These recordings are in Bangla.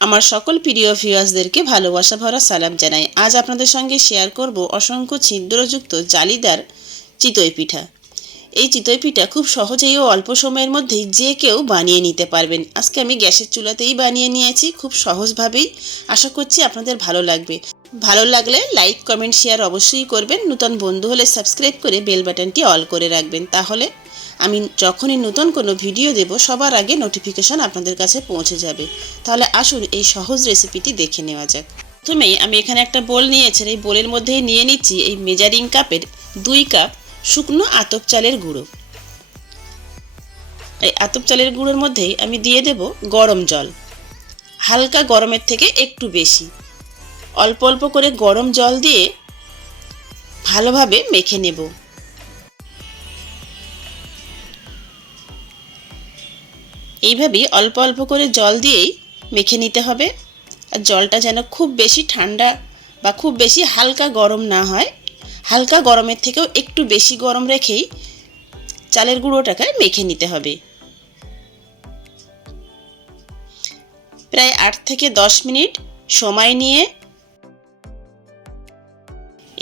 আমার সকল প্রিয় ভিউয়ার্সদেরকে ভালোবাসা ভরা সালাম জানাই। আজ আপনাদের সঙ্গে শেয়ার করব অসংখ্য ছিদ্রযুক্ত জালিদার চিতই পিঠা। এই চিতই পিঠা খুব সহজেই ও অল্প সময়ের মধ্যেই যে কেউ বানিয়ে নিতে পারবেন। আজকে আমি গ্যাসের চুলাতেই বানিয়ে নিয়েছি খুব সহজভাবেই। আশা করছি আপনাদের ভালো লাগবে। ভালো লাগলে লাইক কমেন্ট শেয়ার অবশ্যই করবেন। নতুন বন্ধু হলে সাবস্ক্রাইব করে বেল বাটনটি অল করে রাখবেন। তাহলে আমি যখনই নতুন কোনো ভিডিও দেব, সবার আগে নোটিফিকেশান আপনাদের কাছে পৌঁছে যাবে। তাহলে আসুন এই সহজ রেসিপিটি দেখে নেওয়া যাক। প্রথমেই আমি এখানে একটা বোল নিয়েছি, এই বোলের মধ্যেই নিয়ে নিচ্ছি এই মেজারিং কাপের দুই কাপ শুকনো আতপ চালের গুঁড়ো। এই আতপ চালের গুঁড়োর মধ্যেই আমি দিয়ে দেব গরম জল। হালকা গরমের থেকে একটু বেশি। অল্প অল্প করে গরম জল দিয়ে ভালোভাবে মেখে নেব। এইভাবেই অল্প অল্প করে জল দিয়েই মেখে নিতে হবে। আর জলটা যেন খুব বেশি ঠান্ডা বা খুব বেশি হালকা গরম না হয়, হালকা গরমের থেকেও একটু বেশি গরম রেখেই চালের গুঁড়োটাকে মেখে নিতে হবে। প্রায় আট থেকে দশ মিনিট সময় নিয়ে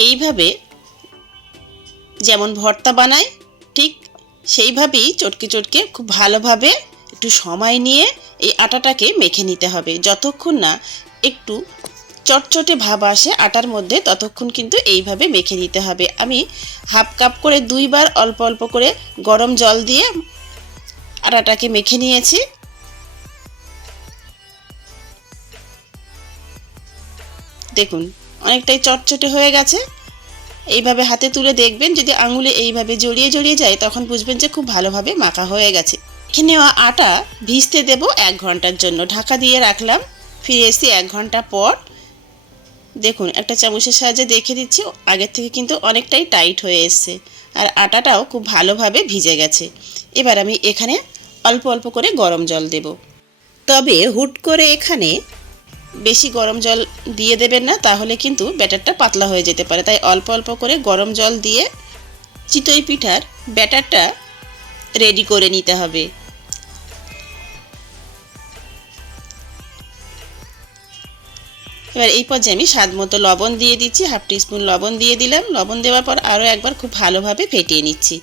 এইভাবে যেমন ভর্তা বানায়, ঠিক সেইভাবেই চটকে চটকে খুব ভালোভাবে একটু সময় নিয়ে এই আটাটাকে মেখে নিতে হবে। যতক্ষণ না একটু চটচটে ভাব আসে আটার মধ্যে, ততক্ষণ কিন্তু এইভাবে মেখে নিতে হবে। আমি হাফ কাপ করে দুইবার অল্প অল্প করে গরম জল দিয়ে আটাটাকে মেখে নিয়েছি। দেখুন, অনেকটাই চটচটে হয়ে গেছে। এইভাবে হাতে তুলে দেখবেন, যদি আঙুলে এইভাবে জড়িয়ে জড়িয়ে যায়, তখন বুঝবেন যে খুব ভালোভাবে মাখা হয়ে গেছে। মেখে নেওয়া আটা ভিজতে দেব এক ঘণ্টার জন্য। ঢাকা দিয়ে রাখলাম। ফিরে এসে এক ঘণ্টা পর দেখুন, একটা চামচের সাহায্যে দেখে দিচ্ছি, আগের থেকে কিন্তু অনেকটাই টাইট হয়ে এসছে। আর আটাটাও খুব ভালোভাবে ভিজে গেছে। এবার আমি এখানে অল্প অল্প করে গরম জল দেব। তবে হুট করে এখানে বেশি গরম জল দিয়ে দেবেন না, তাহলে কিন্তু ব্যাটারটা পাতলা হয়ে যেতে পারে। তাই অল্প অল্প করে গরম জল দিয়ে চিতই পিঠার ব্যাটারটা রেডি করে নিতে হবে। এবার এই পর্যায়ে আমি স্বাদ মতো লবণ দিয়ে দিচ্ছি, হাফ টিস্পুন লবণ দিয়ে দিলাম। লবণ দেওয়ার পর আরও একবার খুব ভালোভাবে ফেটিয়ে নিচ্ছি।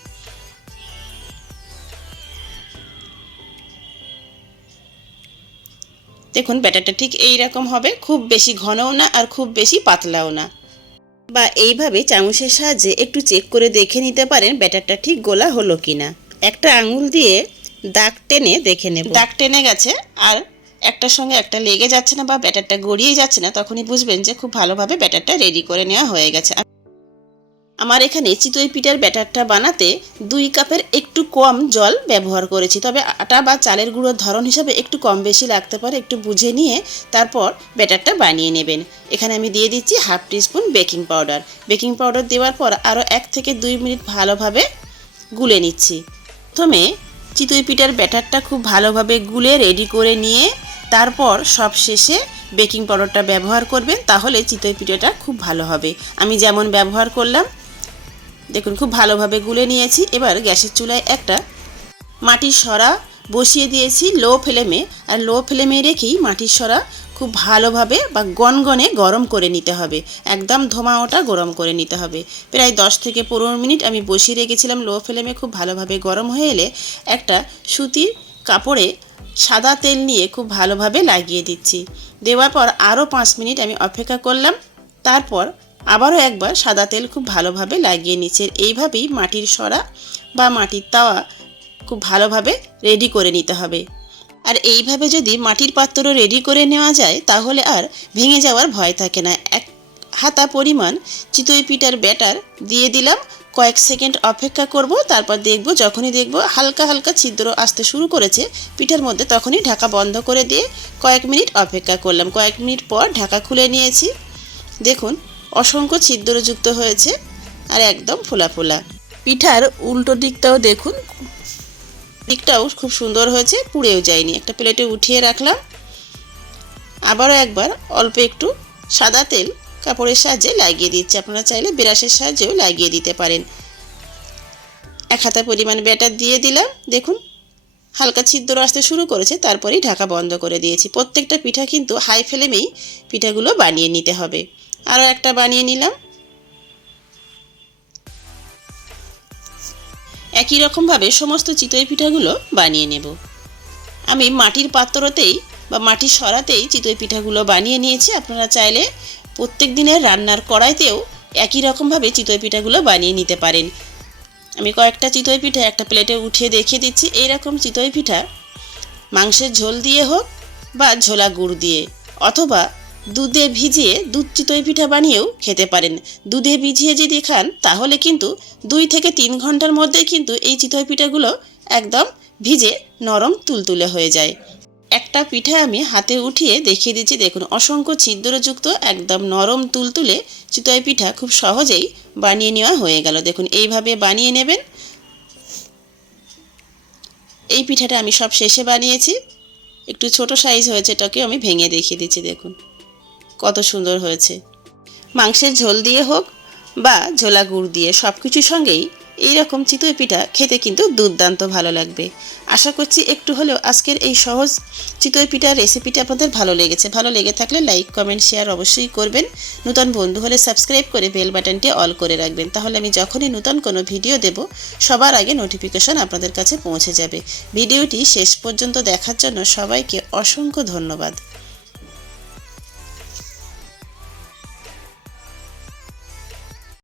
দেখুন, ব্যাটারটা ঠিক এই রকম হবে, খুব বেশি ঘনও না আর খুব বেশি পাতলাও না। বা এইভাবে চামচের সাহায্যে একটু চেক করে দেখে নিতে পারেন ব্যাটারটা ঠিক গোলা হলো কি না একটা আঙুল দিয়ে দাগ টেনে দেখে নেব। দাগ টেনে গেছে, আর একটার সঙ্গে একটা লেগে যাচ্ছে না বা ব্যাটারটা গড়িয়ে যাচ্ছে না, তখনই বুঝবেন যে খুব ভালোভাবে ব্যাটারটা রেডি করে নেওয়া হয়ে গেছে। আমার এখানে চিতই পিঠার ব্যাটারটা বানাতে দুই কাপের একটু কম জল ব্যবহার করেছি, তবে আটা বা চালের গুঁড়োর ধরন হিসাবে একটু কম বেশি লাগতে পারে, একটু বুঝে নিয়ে তারপর ব্যাটারটা বানিয়ে নেবেন। এখানে আমি দিয়ে দিচ্ছি half teaspoon baking powder. Baking powder দেওয়ার পর আরও এক থেকে দুই মিনিট ভালোভাবে গুলে নিচ্ছি। প্রথমে চিতই পিঠার ব্যাটারটা খুব ভালোভাবে গুলে রেডি করে নিয়ে তারপর সব শেষে বেকিং পাউডারটা ব্যবহার করবেন, তাহলে চিতই পিঠেটা খুব ভালো হবে। আমি যেমন ব্যবহার করলাম, দেখুন খুব ভালোভাবে গুলে নিয়েছি। এবার গ্যাসের চুলায় একটা মাটির সরা বসিয়ে দিয়েছি লো ফ্লেমে। আর লো ফ্লেমে রেখেই মাটির সরা খুব ভালোভাবে বা গনগনে গরম করে নিতে হবে। একদম ধোঁয়া গরম করে নিতে হবে। প্রায় দশ থেকে পনেরো মিনিট আমি বসিয়ে রেখেছিলাম লো ফ্লেমে খুব ভালোভাবে গরম হয়ে এলে একটা সুতির কাপড়ে সাদা তেল নিয়ে খুব ভালোভাবে লাগিয়ে দিচ্ছি। দেওয়ার পর আরও পাঁচ মিনিট আমি অপেক্ষা করলাম। তারপর আবারও একবার সাদা তেল খুব ভালোভাবে লাগিয়ে নিচ্ছে। এইভাবেই মাটির সরা বা মাটির তাওয়া খুব ভালোভাবে রেডি করে নিতে হবে। আর এইভাবে যদি মাটির পাত্র রেডি করে নেওয়া যায়, তাহলে আর ভেঙে যাওয়ার ভয় থাকে না। এক হাতা পরিমাণ চিতই পিঠার ব্যাটার দিয়ে দিলাম। কয়েক সেকেন্ড অপেক্ষা করব, তারপর দেখব, যখনই দেখব হালকা হালকা ছিদ্র আসতে শুরু করেছে, পিঠার মধ্যে তখনই ঢাকা বন্ধ করে দিয়ে কয়েক মিনিট অপেক্ষা করলাম। কয়েক মিনিট পর ঢাকা খুলে নিয়েছি। দেখুন, অসংখ্য ছিদ্রযুক্ত হয়েছে আর একদম ফোলা ফোলা। পিঠার উল্টো দিকটাও দেখুন, দিকটাও খুব সুন্দর হয়েছে, পুড়েও যায়নি। একটা প্লেটে উঠিয়ে রাখলাম। আবারও একবার অল্প একটু সাদা তেল কাপড়ের সাহায্যে লাগিয়ে দিচ্ছি। আপনারা চাইলে ব্রাশের সাহায্যেও লাগিয়ে দিতে পারেন। এক হাতা পরিমাণ ব্যাটার দিয়ে দিলাম। দেখুন, হালকা ছিদ্র আসতে শুরু করেছে, তারপরেই ঢাকা বন্ধ করে দিয়েছি। প্রত্যেকটা পিঠা কিন্তু হাই ফ্লেমেই পিঠাগুলো বানিয়ে নিতে হবে। আরও একটা বানিয়ে নিলাম। একই রকমভাবে সমস্ত চিতই পিঠাগুলো বানিয়ে নেব। আমি মাটির পাত্রতেই বা মাটির সরাতেই চিতই পিঠাগুলো বানিয়ে নিয়েছি। আপনারা চাইলে প্রত্যেক দিনের রান্নার কড়াইতেও একই রকমভাবে চিতই পিঠাগুলো বানিয়ে নিতে পারেন। আমি কয়েকটা চিতই পিঠা একটা প্লেটে উঠিয়ে দেখিয়ে দিচ্ছি, এইরকম চিতই পিঠা মাংসের ঝোল দিয়ে হোক বা ঝোলা গুড় দিয়ে, অথবা দুধে ভিজিয়ে দুধ চিতই পিঠা বানিয়েও খেতে পারেন। দুধে ভিজিয়ে যদি খান, তাহলে কিন্তু দুই থেকে তিন ঘণ্টার মধ্যে কিন্তু এই চিতই পিঠাগুলো একদম ভিজে নরম তুলতুলে হয়ে যায়। একটা পিঠা আমি হাতে উঠিয়ে দেখিয়ে দিচ্ছি। দেখুন, অসংখ্য ছিদ্রযুক্ত, একদম নরম তুলতুলে চিতই পিঠা খুব সহজেই বানিয়ে নেওয়া হয়ে গেল। দেখুন, এইভাবে বানিয়ে নেবেন। এই পিঠাটা আমি সব শেষে বানিয়েছি। একটু ছোট সাইজ হয়েছে এটাকে আমি ভেঙে দেখিয়ে দিচ্ছি, দেখুন। কত সুন্দর হয়েছে। মাংসের ঝোল দিয়ে হোক বা ঝোলা গুড় দিয়ে সব কিছুর সঙ্গেই এইরকম চিতই পিঠা খেতে কিন্তু দুর্দান্ত ভালো লাগবে। আশা করছি একটু হলেও আজকের এই সহজ চিতই পিঠার রেসিপিটা আপনাদের ভালো লেগেছে। ভালো লেগে থাকলে লাইক কমেন্ট শেয়ার অবশ্যই করবেন। নতুন বন্ধু হলে সাবস্ক্রাইব করে বেল বাটনটি অল করে রাখবেন। তাহলে আমি যখনই নতুন কোনো ভিডিও দেব, সবার আগে নোটিফিকেশন আপনাদের কাছে পৌঁছে যাবে। ভিডিওটি শেষ পর্যন্ত দেখার জন্য সবাইকে অসংখ্য ধন্যবাদ।